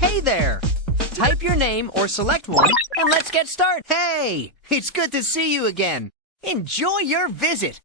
Hey there! Type your name or select one, and let's get started. Hey! It's good to see you again. Enjoy your visit.